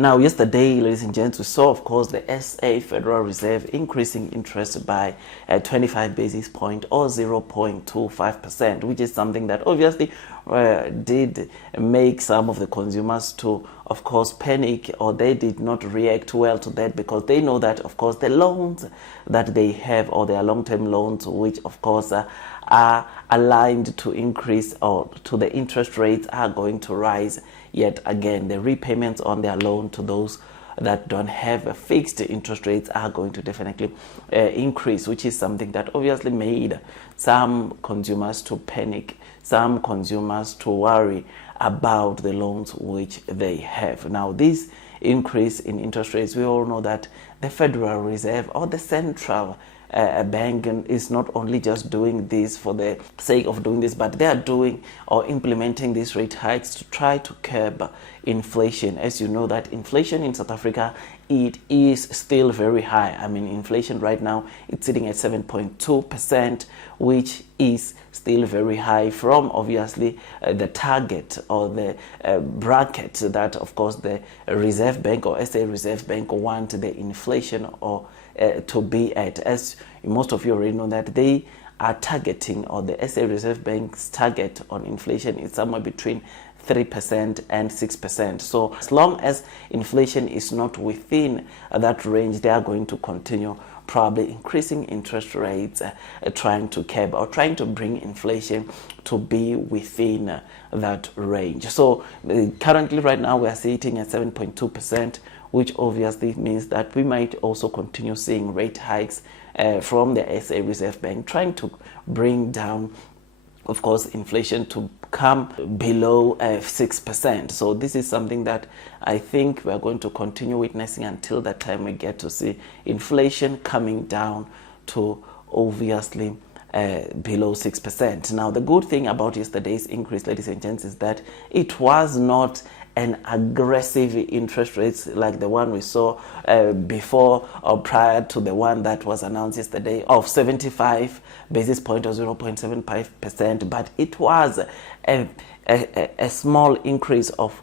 Now, yesterday, ladies and gents, we saw, of course, the SA Federal Reserve increasing interest by 25 basis points or 0.25%, which is something that obviously did make some of the consumers to, of course, panic, or they did not react well to that, because they know that, of course, the loans that they have, or their long-term loans, which, of course, are aligned to increase, or to the interest rates are going to rise yet again. The repayments on their loan to those that don't have a fixed interest rates are going to definitely increase, which is something that obviously made some consumers to panic, some consumers to worry about the loans which they have. Now, this increase in interest rates, we all know that the Federal Reserve, or the central bank, is not only just doing this for the sake of doing this, but they are doing or implementing these rate hikes to try to curb inflation. As you know, that inflation in South Africa, it is still very high. I mean, inflation right now, it's sitting at 7.2%, which is still very high from obviously the target, or the bracket that, of course, the Reserve Bank or SA Reserve Bank want the inflation or to be at. As most of you already know, that they are targeting, or the SA Reserve Bank's target on inflation is somewhere between 3% and 6%. So as long as inflation is not within that range, they are going to continue probably increasing interest rates, trying to curb or trying to bring inflation to be within that range. So currently right now we are sitting at 7.2%, which obviously means that we might also continue seeing rate hikes from the SA Reserve Bank, trying to bring down, of course, inflation to come below 6%. So this is something that I think we are going to continue witnessing until that time we get to see inflation coming down to obviously below 6%. Now, the good thing about yesterday's increase, ladies and gents, is that it was not an aggressive interest rates like the one we saw before or prior to the one that was announced yesterday of 75 basis points or 0.75%, but it was a small increase of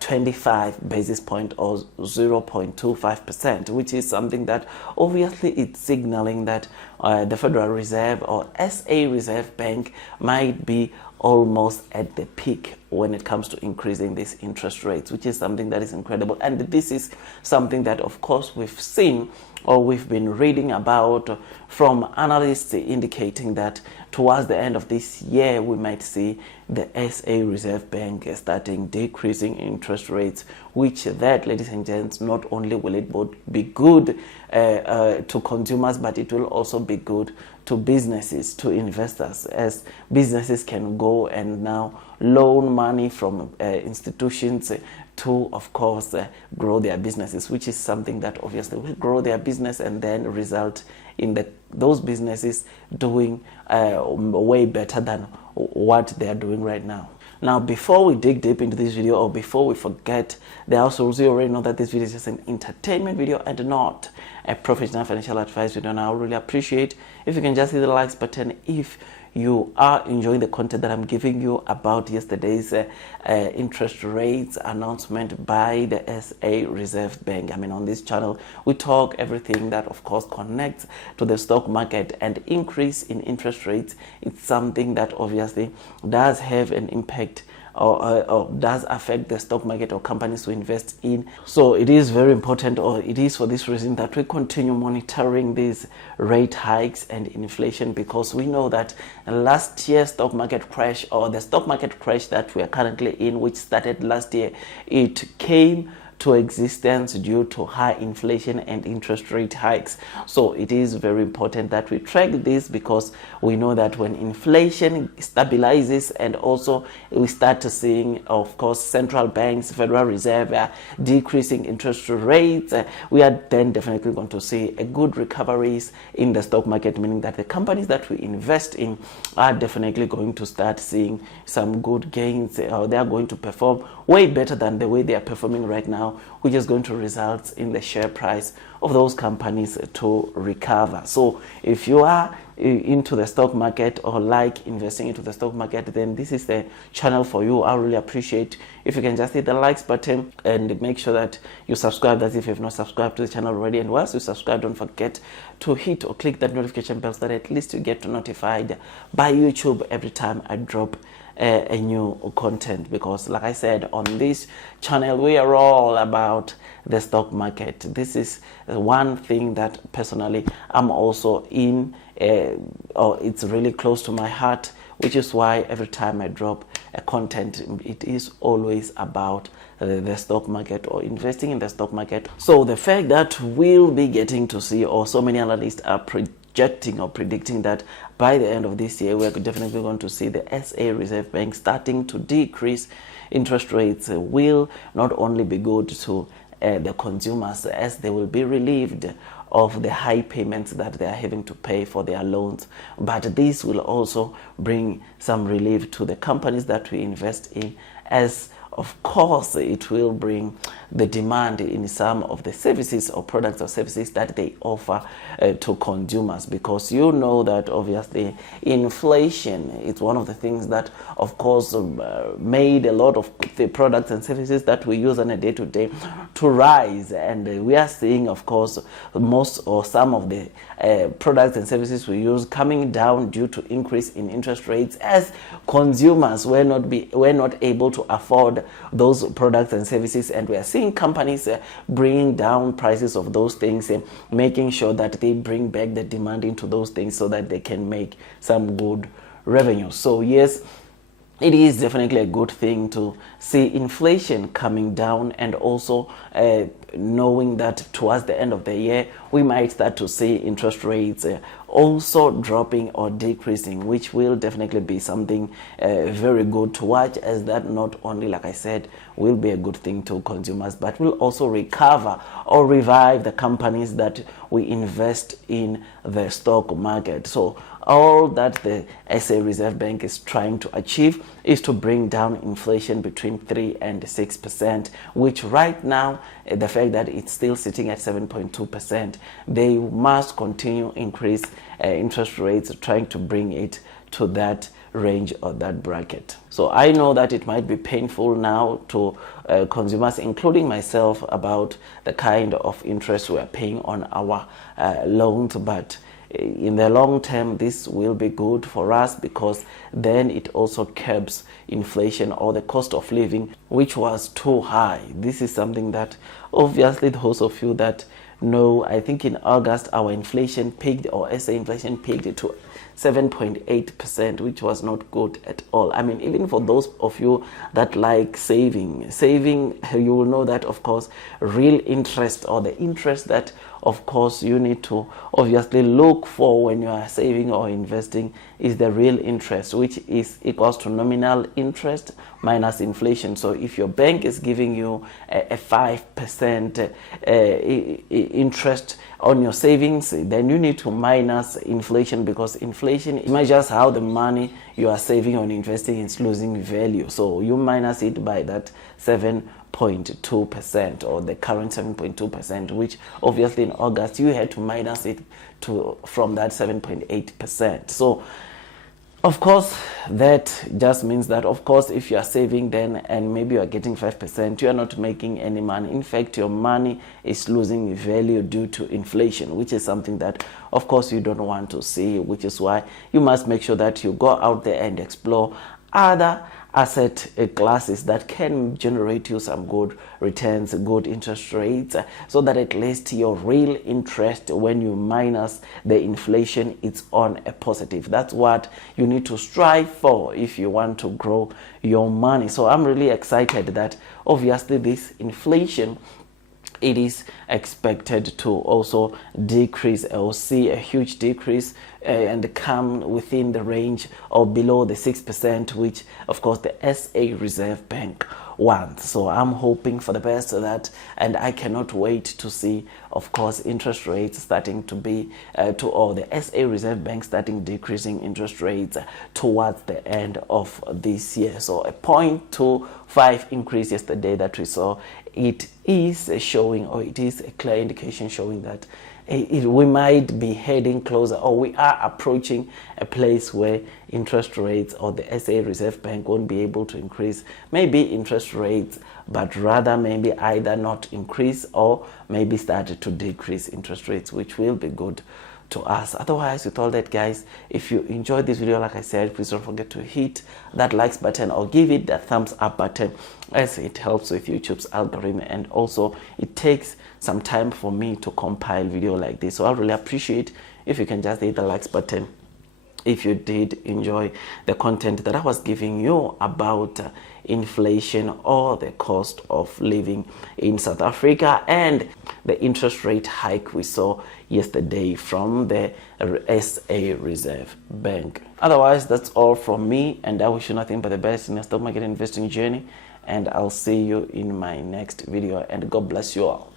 25 basis point or 0.25%, which is something that obviously it's signaling that the Federal Reserve or SA Reserve Bank might be almost at the peak when it comes to increasing these interest rates, which is something that is incredible. And this is something that, of course, we've seen or we've been reading about from analysts indicating that towards the end of this year, we might see the SA Reserve Bank starting decreasing interest rates, which that, ladies and gents, not only will it be good to consumers, but it will also be good to businesses, to investors, as businesses can go and now loan money from institutions to, of course, grow their businesses, which is something that obviously will grow their business and then result in those businesses doing way better than what they are doing right now. Now, before we dig deep into this video, or before we forget, there also, you already know that this video is just an entertainment video and not a professional financial advice video. And I would really appreciate if you can just hit the likes button if you are enjoying the content that I'm giving you about yesterday's interest rates announcement by the SA Reserve Bank. I mean, on this channel, we talk everything that, of course, connects to the stock market, and increase in interest rates. It's something that obviously does have an impact or does affect the stock market or companies who invest in. So it is very important, or it is for this reason that we continue monitoring these rate hikes and inflation, because we know that last year's stock market crash, or the stock market crash that we are currently in, which started last year, it came to existence due to high inflation and interest rate hikes. So it is very important that we track this, because we know that when inflation stabilizes and also we start to seeing, of course, central banks, Federal Reserve decreasing interest rates, we are then definitely going to see a good recoveries in the stock market, meaning that the companies that we invest in are definitely going to start seeing some good gains, or they are going to perform way better than the way they are performing right now. signal, which is going to result in the share price of those companies to recover. So if you are into the stock market or like investing into the stock market, then this is the channel for you. I really appreciate if you can just hit the likes button and make sure that you subscribe. That's if you have not subscribed to the channel already. And once you subscribe, don't forget to hit or click that notification bell so that at least you get notified by YouTube every time I drop a new content, because like I said, on this channel we are all about the stock market. This is one thing that personally I'm also in, or it's really close to my heart, which is why every time I drop a content, it is always about the stock market or investing in the stock market. So the fact that we'll be getting to see, or so many analysts are projecting or predicting that by the end of this year, we're definitely going to see the SA Reserve Bank starting to decrease interest rates, will not only be good to the consumers, as they will be relieved of the high payments that they are having to pay for their loans, but this will also bring some relief to the companies that we invest in, as of course it will bring the demand in some of the services or products or services that they offer to consumers, because you know that obviously inflation is one of the things that of course made a lot of the products and services that we use on a day-to-day to rise, and we are seeing of course most or some of the products and services we use coming down due to increase in interest rates, as consumers were not able to afford those products and services, and we are seeing companies bringing down prices of those things, making sure that they bring back the demand into those things so that they can make some good revenue. So yes, it is definitely a good thing to see inflation coming down, and also knowing that towards the end of the year we might start to see interest rates also dropping or decreasing, which will definitely be something very good to watch, as that not only, like I said, will be a good thing to consumers, but will also recover or revive the companies that we invest in the stock market. So all that the SA Reserve Bank is trying to achieve is to bring down inflation between 3 and 6%, which right now, the fact that it's still sitting at 7.2%, they must continue increase interest rates, trying to bring it to that range or that bracket. So I know that it might be painful now to consumers, including myself, about the kind of interest we are paying on our loans, but in the long term this will be good for us, because then it also curbs inflation or the cost of living, which was too high. This is something that obviously those of you that know, I think in August our inflation peaked, or SA inflation peaked to 7.8%, which was not good at all. I mean, even for those of you that like saving, you will know that of course real interest, or the interest that of course you need to obviously look for when you are saving or investing, is the real interest, which is equals to nominal interest minus inflation. So if your bank is giving you a 5% interest on your savings, then you need to minus inflation, because inflation measures how the money you are saving or investing is losing value. So you minus it by that 7.2%, or the current 7.2%, which obviously in August you had to minus it from that 7.8%. So of course that just means that of course if you are saving then, and maybe you are getting 5%, you are not making any money. In fact, your money is losing value due to inflation, which is something that of course you don't want to see, which is why you must make sure that you go out there and explore other asset classes that can generate you some good returns, good interest rates, so that at least your real interest, when you minus the inflation, it's on a positive. That's what you need to strive for if you want to grow your money. So I'm really excited that obviously this inflation, it is expected to also decrease, or see a huge decrease, and come within the range or below the 6%, which of course the SA Reserve Bank want. So I'm hoping for the best of that, and I cannot wait to see, of course, interest rates starting to be the SA Reserve Bank starting decreasing interest rates towards the end of this year. So a 0.25 increase yesterday that we saw, it is showing, or it is a clear indication showing that we might be heading closer, or we are approaching a place where interest rates, or the SA Reserve Bank, won't be able to increase maybe interest rates, but rather maybe either not increase or maybe start to decrease interest rates, which will be good to us. Otherwise, with all that, guys, if you enjoyed this video, like I said, please don't forget to hit that likes button or give it that thumbs up button, as it helps with YouTube's algorithm, and also it takes some time for me to compile video like this. So I really appreciate if you can just hit the likes button if you did enjoy the content that I was giving you about inflation, or the cost of living in South Africa, and the interest rate hike we saw yesterday from the SA Reserve Bank. Otherwise, that's all from me, and I wish you nothing but the best in your stock market investing journey, and I'll see you in my next video, and God bless you all.